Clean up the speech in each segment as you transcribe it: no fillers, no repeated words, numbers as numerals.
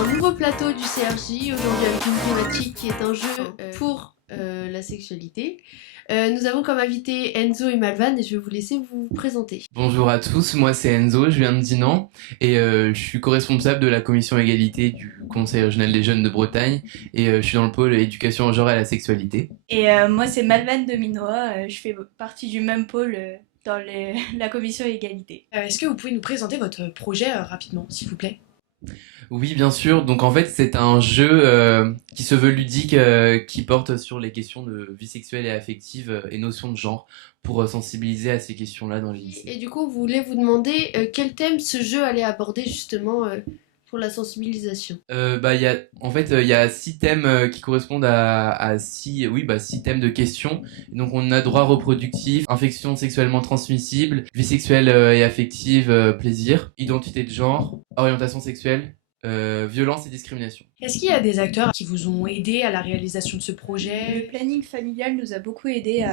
un nouveau plateau du CRJ, aujourd'hui avec une thématique qui est un jeu pour la sexualité. Nous avons comme invités Enzo et Malvan et je vais vous laisser vous présenter. Bonjour à tous, moi c'est Enzo, je viens de Dinan et je suis co-responsable de la commission égalité du Conseil régional des jeunes de Bretagne et je suis dans le pôle éducation au genre et à la sexualité. Et moi, c'est Malvan Dominois. Je fais partie du même pôle dans la commission égalité. Est-ce que vous pouvez nous présenter votre projet rapidement, s'il vous plaît? Oui, bien sûr, donc en fait c'est un jeu qui se veut ludique, qui porte sur les questions de vie sexuelle et affective et notions de genre pour sensibiliser à ces questions-là dans les lycées. Et du coup, vous voulez vous demander quel thème ce jeu allait aborder justement pour la sensibilisation. Il y a 6 thèmes qui correspondent à six thèmes de questions. Donc on a droit reproductif, infection sexuellement transmissible, vie sexuelle et affective, plaisir, identité de genre, orientation sexuelle, violence et discrimination. Est-ce qu'il y a des acteurs qui vous ont aidé à la réalisation de ce Le projet? planning familial nous a beaucoup aidé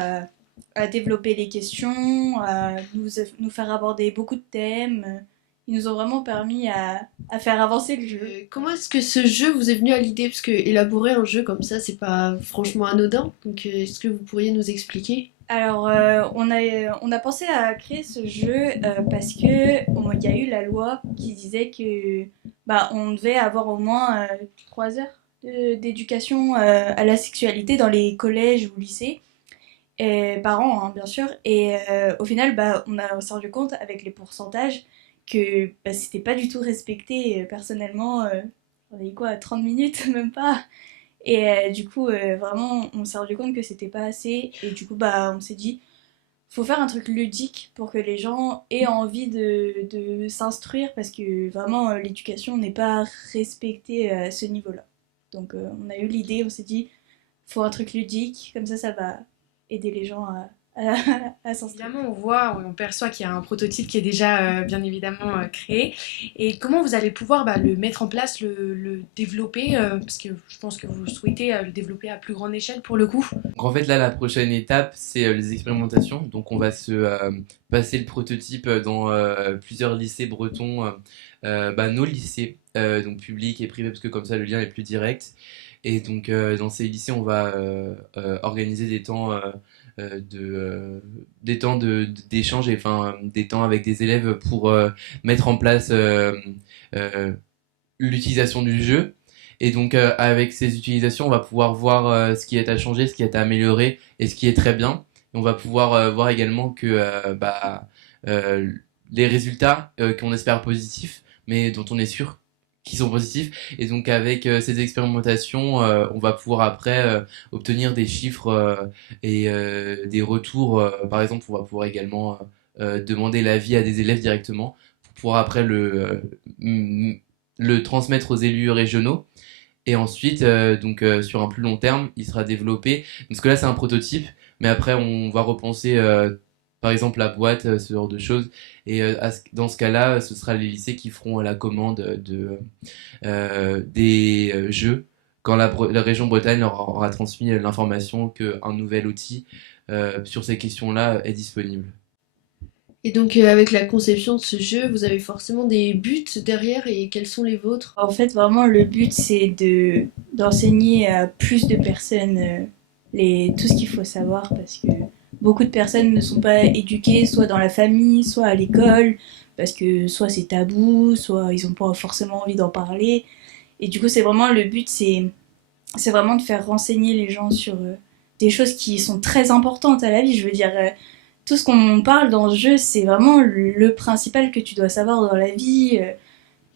à développer les questions, à nous faire aborder beaucoup de thèmes. Ils nous ont vraiment permis à faire avancer le jeu. Comment est-ce que ce jeu vous est venu à l'idée? Parce que élaborer un jeu comme ça, c'est pas franchement anodin. Donc est-ce que vous pourriez nous expliquer? Alors, on a pensé à créer ce jeu parce que il y a eu la loi qui disait que on devait avoir au moins 3 heures d'éducation à la sexualité dans les collèges ou lycées, et par an, hein, bien sûr. Et au final, on s'est rendu compte avec les pourcentages que c'était pas du tout respecté. Personnellement, on a eu quoi, 30 minutes, même pas. Et du coup, vraiment, on s'est rendu compte que c'était pas assez. Et du coup, on s'est dit, faut faire un truc ludique pour que les gens aient envie de s'instruire parce que vraiment, l'éducation n'est pas respectée à ce niveau-là. Donc, on a eu l'idée, on s'est dit, faut un truc ludique, comme ça va aider les gens à s'instruire. Évidemment, on perçoit qu'il y a un prototype qui est déjà bien évidemment créé. Et comment vous allez pouvoir le mettre en place, le développer, parce que je pense que vous souhaitez le développer à plus grande échelle pour le coup. Donc en fait là la prochaine étape c'est les expérimentations. Donc on va se passer le prototype dans plusieurs lycées bretons, nos lycées, donc publics et privés parce que comme ça le lien est plus direct. Et donc dans ces lycées on va organiser des temps d'échange et enfin des temps avec des élèves pour mettre en place euh, l'utilisation du jeu. Et donc avec ces utilisations, on va pouvoir voir ce qui est à changer, ce qui est à améliorer et ce qui est très bien. Et on va pouvoir voir également que euh, les résultats qu'on espère positifs, mais dont on est sûr qu'ils sont positifs. Et donc avec ces expérimentations, on va pouvoir après obtenir des chiffres et des retours. Par exemple, on va pouvoir également demander l'avis à des élèves directement pour pouvoir après le transmettre aux élus régionaux. Et ensuite, sur un plus long terme, il sera développé. Parce que là, c'est un prototype, mais après, on va repenser, par exemple, la boîte, ce genre de choses. Et dans ce cas-là, ce sera les lycées qui feront la commande des jeux quand la région Bretagne leur aura transmis l'information qu'un nouvel outil sur ces questions-là est disponible. Et donc avec la conception de ce jeu, vous avez forcément des buts derrière et quels sont les vôtres? En fait, vraiment, le but, c'est d'enseigner à plus de personnes tout ce qu'il faut savoir parce que beaucoup de personnes ne sont pas éduquées, soit dans la famille, soit à l'école, parce que soit c'est tabou, soit ils n'ont pas forcément envie d'en parler. Et du coup, c'est vraiment le but, c'est vraiment de faire renseigner les gens sur des choses qui sont très importantes à la vie. Je veux dire, tout ce qu'on parle dans ce jeu, c'est vraiment le principal que tu dois savoir dans la vie.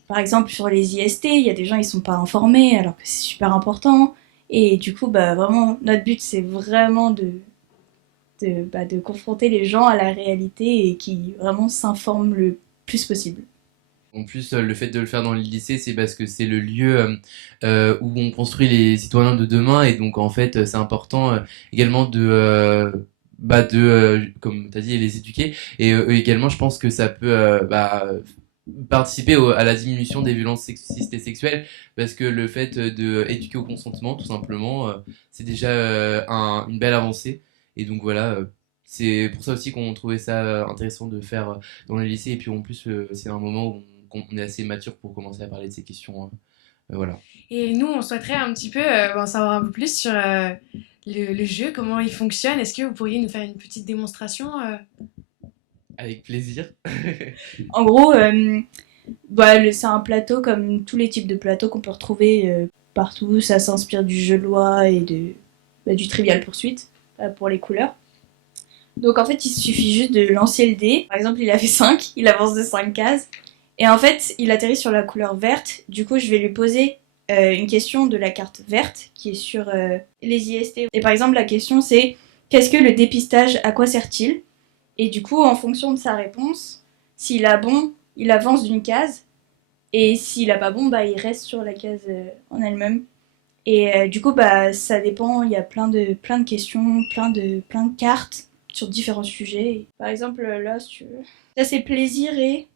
Par exemple, sur les IST, il y a des gens ils sont pas informés alors que c'est super important. Et du coup, vraiment, notre but, c'est vraiment de confronter les gens à la réalité et qui vraiment s'informent le plus possible. En plus, le fait de le faire dans le lycée, c'est parce que c'est le lieu où on construit les citoyens de demain, et donc en fait, c'est important également comme tu as dit, les éduquer. Et également, je pense que ça peut participer à la diminution des violences sexistes et sexuelles, parce que le fait de éduquer au consentement, tout simplement, c'est déjà une belle avancée. Et donc voilà. C'est pour ça aussi qu'on trouvait ça intéressant de faire dans les lycées. Et puis en plus, c'est un moment où on est assez mature pour commencer à parler de ces questions Voilà. Et nous, on souhaiterait un petit peu en savoir un peu plus sur le jeu, comment il fonctionne. Est-ce que vous pourriez nous faire une petite démonstration Avec plaisir. En gros, c'est un plateau comme tous les types de plateaux qu'on peut retrouver partout. Ça s'inspire du jeu de loi et du Trivial Poursuite pour les couleurs. Donc en fait, il suffit juste de lancer le dé. Par exemple, il a fait 5, il avance de 5 cases. Et en fait, il atterrit sur la couleur verte. Du coup, je vais lui poser une question de la carte verte qui est sur les IST. Et par exemple, la question c'est: qu'est-ce que le dépistage, à quoi sert-il? Et du coup, en fonction de sa réponse, s'il a bon, il avance d'une case. Et s'il a pas bon, il reste sur la case en elle-même. Et du coup, ça dépend. Il y a plein de questions, plein de cartes sur différents sujets. Par exemple, là, si tu veux. Ça, c'est plaisir et...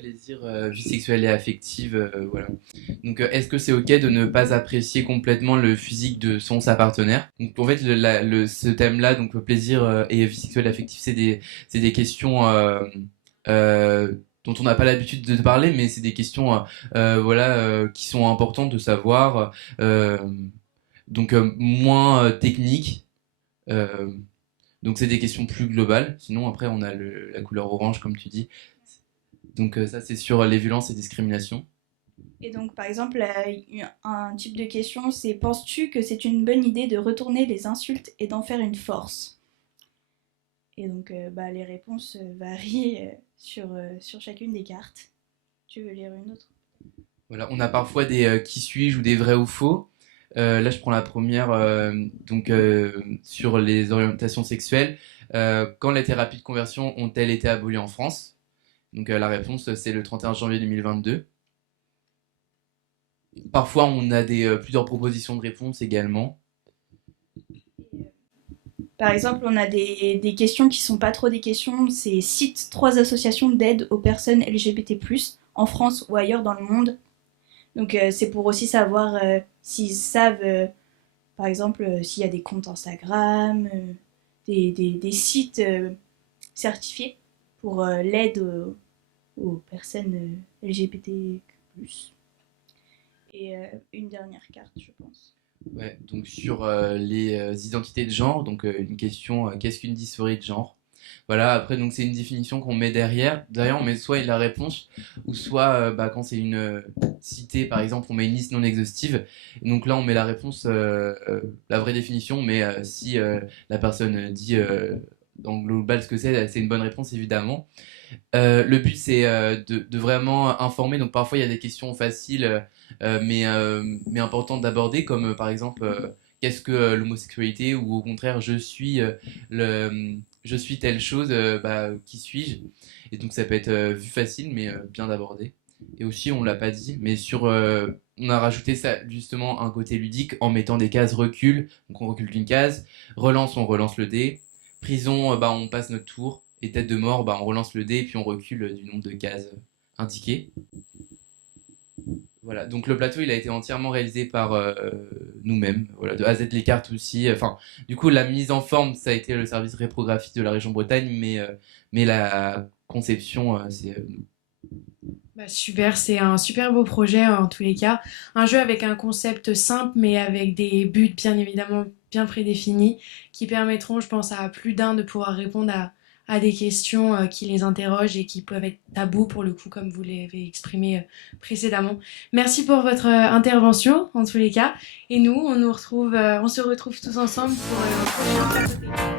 Plaisir, vie sexuelle et affective, voilà. Donc, est-ce que c'est ok de ne pas apprécier complètement le physique de sa partenaire? Donc, en fait, ce thème-là, donc plaisir et vie sexuelle et affective, c'est des questions dont on n'a pas l'habitude de parler, mais c'est des questions, qui sont importantes de savoir, donc moins techniques. Donc, c'est des questions plus globales. Sinon, après, on a la couleur orange, comme tu dis. Donc ça, c'est sur les violences et discriminations. Et donc, par exemple, un type de question, c'est: penses-tu que c'est une bonne idée de retourner les insultes et d'en faire une force? Et donc, les réponses varient sur chacune des cartes. Tu veux lire une autre? Voilà, on a parfois des qui suis-je ou des vrais ou faux. Là, je prends la première, sur les orientations sexuelles. Quand les thérapies de conversion ont-elles été abolies en France? Donc la réponse, c'est le 31 janvier 2022. Parfois, on a plusieurs propositions de réponse également. Par exemple, on a des questions qui sont pas trop des questions. C'est: cite 3 associations d'aide aux personnes LGBT+, en France ou ailleurs dans le monde. Donc c'est pour aussi savoir s'ils savent, par exemple, s'il y a des comptes Instagram, des sites certifiés pour l'aide aux personnes LGBT+. Et une dernière carte, je pense. Ouais, donc sur les identités de genre, donc une question, qu'est-ce qu'une dysphorie de genre? Voilà, après, donc c'est une définition qu'on met derrière. Derrière, on met soit la réponse, ou soit, quand c'est une cité, par exemple, on met une liste non exhaustive. Donc là, on met la réponse, la vraie définition, mais si la personne dit dans le global ce que c'est une bonne réponse, évidemment. Le but, c'est de vraiment informer. Donc parfois, il y a des questions faciles, mais importantes d'aborder, comme par exemple, qu'est-ce que l'homosexualité, ou au contraire, je suis telle chose, qui suis-je? Et donc ça peut être vu facile, mais bien d'aborder. Et aussi, on l'a pas dit, mais on a rajouté ça justement un côté ludique en mettant des cases recul. Donc on recule d'une case, on relance le dé. Prison, on passe notre tour. Et tête de mort, on relance le dé et puis on recule du nombre de cases indiquées. Voilà, donc le plateau, il a été entièrement réalisé par nous-mêmes. Voilà, de A à Z, les cartes aussi. Enfin, du coup, la mise en forme, ça a été le service réprographie de la région Bretagne, mais la conception, c'est nous. Super, c'est un super beau projet en tous les cas. Un jeu avec un concept simple mais avec des buts bien évidemment bien prédéfinis qui permettront, je pense, à plus d'un de pouvoir répondre à des questions qui les interrogent et qui peuvent être tabous pour le coup, comme vous l'avez exprimé précédemment. Merci pour votre intervention en tous les cas. Et nous, on se retrouve tous ensemble pour le prochain plateau.